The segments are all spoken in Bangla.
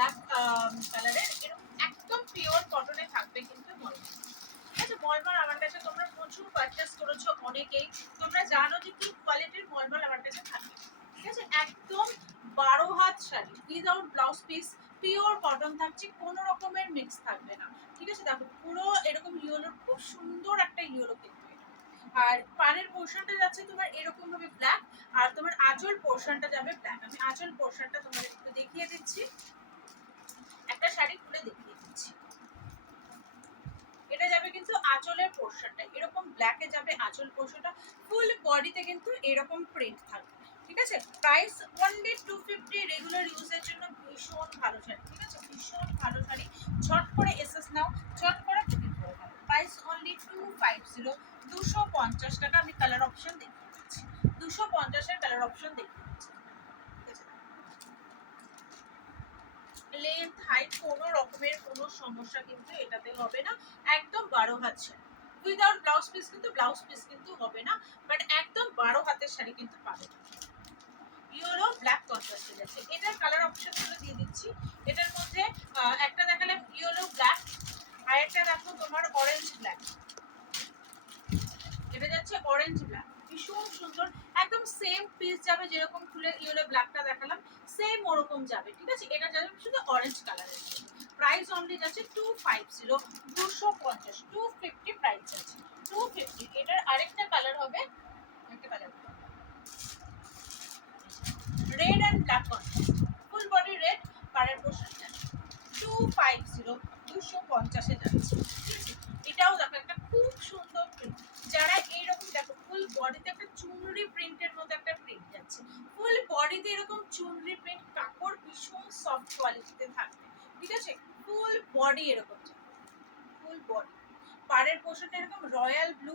ব্ল্যাক কালারের, এরকম একদম পিওর কটনে থাকবে কিন্তু মলমল। ঠিক আছে, মলমল আমার কাছে তোমরা প্রচুর পারচেস করেছো অনেকেই, তোমরা জানো যে কি কোয়ালিটির মলমল আমার কাছে থাকে। ঠিক আছে, একদম 12 হাত sari without blouse piece, pure cotton থাকছে, কোনো রকমের মিক্স থাকবে না। ঠিক আছে, দেখো পুরো এরকম ইয়েলোর খুব সুন্দর একটা ইয়েলো কিন্তু এটা। আর পাড়ের পোর্শনটা যাচ্ছে তোমার এরকম ভাবে ব্ল্যাক, আর তোমার আঁচল পোর্শনটা যাবে ব্ল্যাক। আমি আঁচল পোর্শনটা তোমাদের একটু দেখিয়ে দিচ্ছি, একটা শাড়ি খুলে দেখিয়ে দিচ্ছি। এটা যাবে কিন্তু আঁচলের পোর্শনটা এরকম ব্ল্যাকে যাবে, আঁচল পোর্শনটা ফুল বডিতে কিন্তু এরকম প্রিন্ট থাকবে। ঠিক আছে, প্রাইস অনলি 250, রেগুলার ইউজের জন্য ভীষণ ভালো শাড়ি। ঠিক আছে, ভীষণ ভালো শাড়ি, ঝট করে এসএস নাও, ঝট করে বুকিং করে নাও। প্রাইস অনলি 250, 250 টাকা। আমি কালার অপশন দেখিয়ে দিচ্ছি, 250-এর কালার অপশন দেখিয়ে দিচ্ছি। লেন্থ হাইট কোনো রকমের কোনো সমস্যা কিন্তু এটাতে হবে না, একদম 12 হাত শাড়ি উইদাউট ব্লাউজ পিস, কিন্তু ব্লাউজ পিস কিন্তু হবে না, বাট একদম 12 হাতের শাড়ি কিন্তু পাবে। ইয়েলো ব্ল্যাক কন্ট্রাস্টে যাচ্ছে, এটার কালার অপশনগুলো দিয়ে দিচ্ছি। এটার মধ্যে একটা দেখালাম ইয়েলো ব্ল্যাক, আর একটা দেখো তোমার অরেঞ্জ ব্ল্যাক। এটা যাচ্ছে অরেঞ্জ ব্ল্যাক, ভীষণ সুন্দর, একদম সেম পিস যাবে, যেরকম ফুলের ইয়েলো ব্ল্যাকটা দেখালাম সেম ওরকম যাবে। ঠিক আছে, এটা যাবে শুধু অরেঞ্জ কালারের। প্রাইস অনলি যাচ্ছে 250, 250, 250 প্রাইস যাচ্ছে 250। এটার আরেকটা কালার হবে, একটা colour red and black contrast, full body red, পাড়ের পোর্শন যাচ্ছে 250, 250-এ যাচ্ছে। ঠিক আছে, এটাও দেখো একটা খুব সুন্দর প্রিন্ট, যারা এইরকম দেখো ফুল বডিতে একটা চুনরি প্রিন্টের মতো একটা প্রিন্ট যাচ্ছে, ফুল বডিতে এরকম চুনরি প্রিন্ট, কাপড় ভীষণ সফট কোয়ালিটিতে থাকবে। ঠিক আছে, ফুল বডি এরকম, ফুল বডি পাড়ের পোর্শনটা এরকম রয়্যাল ব্লু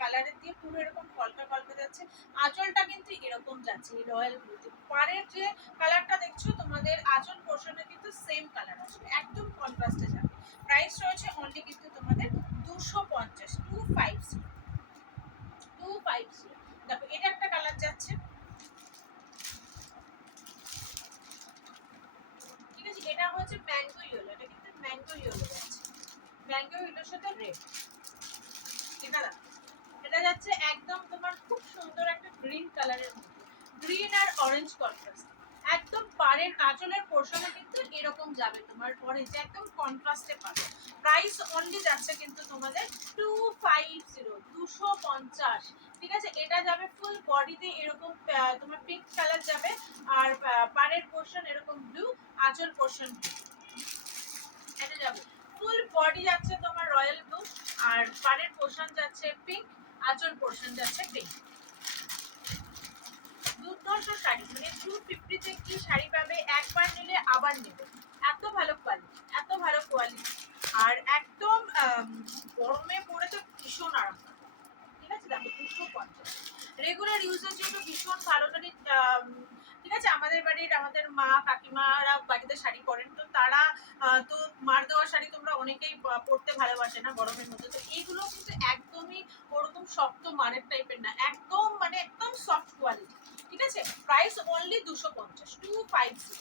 কালারের দিয়ে পুরো এরকম কলকা কলকা যাচ্ছে, আঁচলটা কিন্তু এরকম যাচ্ছে রয়্যাল ব্লুতে। পাড়ের যে কালারটা দেখছো তোমাদের আঁচল পোর্শনে কিন্তু সেম কালার আসবে, একদম কন্ট্রাস্টে যাবে। প্রাইস রয়েছে অনলি কিন্তু তোমাদের 250, 250, 250। দেখো এটা একটা কালার যাচ্ছে। ঠিক আছে, এটা হচ্ছে ম্যাঙ্গো ইয়েলো, এটা কিন্তু ম্যাঙ্গো ইয়েলো যাচ্ছে, ম্যাঙ্গো ইয়েলোর সাথে রেড। এটা দেখো, এটা যাচ্ছে একদম তোমার খুব সুন্দর একটা গ্রিন কালারের মধ্যে, গ্রিন আর অরেঞ্জ কন্ট্রাস্ট, একদম পাড়ের আঁচলের পোর্শনে কিন্তু এরকম যাবে তোমার অরেঞ্জ, একদম কন্ট্রাস্টে পাবে। প্রাইস অনলি যাচ্ছে কিন্তু তোমাদের 250, 250। ঠিক আছে, এটা যাবে ফুল বডিতে এরকম তোমার পিঙ্ক কালার যাবে, আর পাড়ের পোর্শন এরকম ব্লু, আঁচল পোর্শন ব্লু। এটা যাবে ফুল বডি যাচ্ছে তোমার রয়্যাল ব্লু, আর পাড়ের পোর্শন যাচ্ছে পিঙ্ক, আঁচল পোর্শন যাচ্ছে পিঙ্ক। দুর্ধর্ষ শাড়ি, মানে 250-তে কি শাড়ি পাবে, একবার নিলে আবার নেবে, এত ভালো কোয়ালিটি, এত ভালো কোয়ালিটি, আর একদম গরমে পরে তো ভীষণ আরাম। ঠিক আছে, দেখো 250, রেগুলার ইউজের জন্য ভীষণ ভালো শাড়ি। ঠিক আছে, আমাদের বাড়ির আমাদের মা কাকিমারা বাড়িতে শাড়ি পরেন, তো তারা তো মার দেওয়া শাড়ি তোমরা অনেকেই পরতে ভালোবাসে না গরমের মধ্যে, তো এইগুলো কিন্তু একদমই ওরকম শক্ত মানের টাইপের না, একদম মানে একদম সফট কোয়ালিটি। ঠিক আছে, প্রাইস অনলি 250, 250।